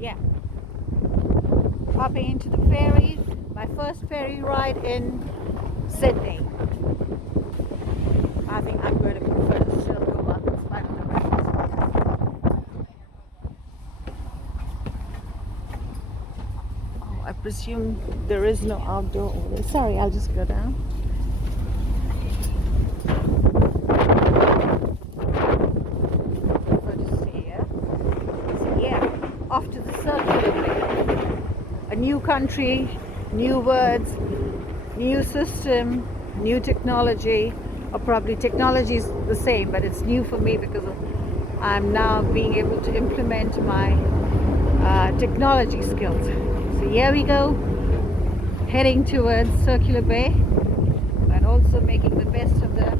Yeah, hopping into the ferry, my first ferry ride in Sydney. I think I'm going to prefer to still go up in spite of the rain. Oh, I presume there is no outdoor order. Sorry, I'll just go down. Prefer to stay here. So yeah, off to the Circular Quay. A new country, new words, new system, new technology, or probably technology is the same, but it's new for me because I'm now being able to implement my technology skills. So here we go, heading towards Circular Bay, but also making the best of the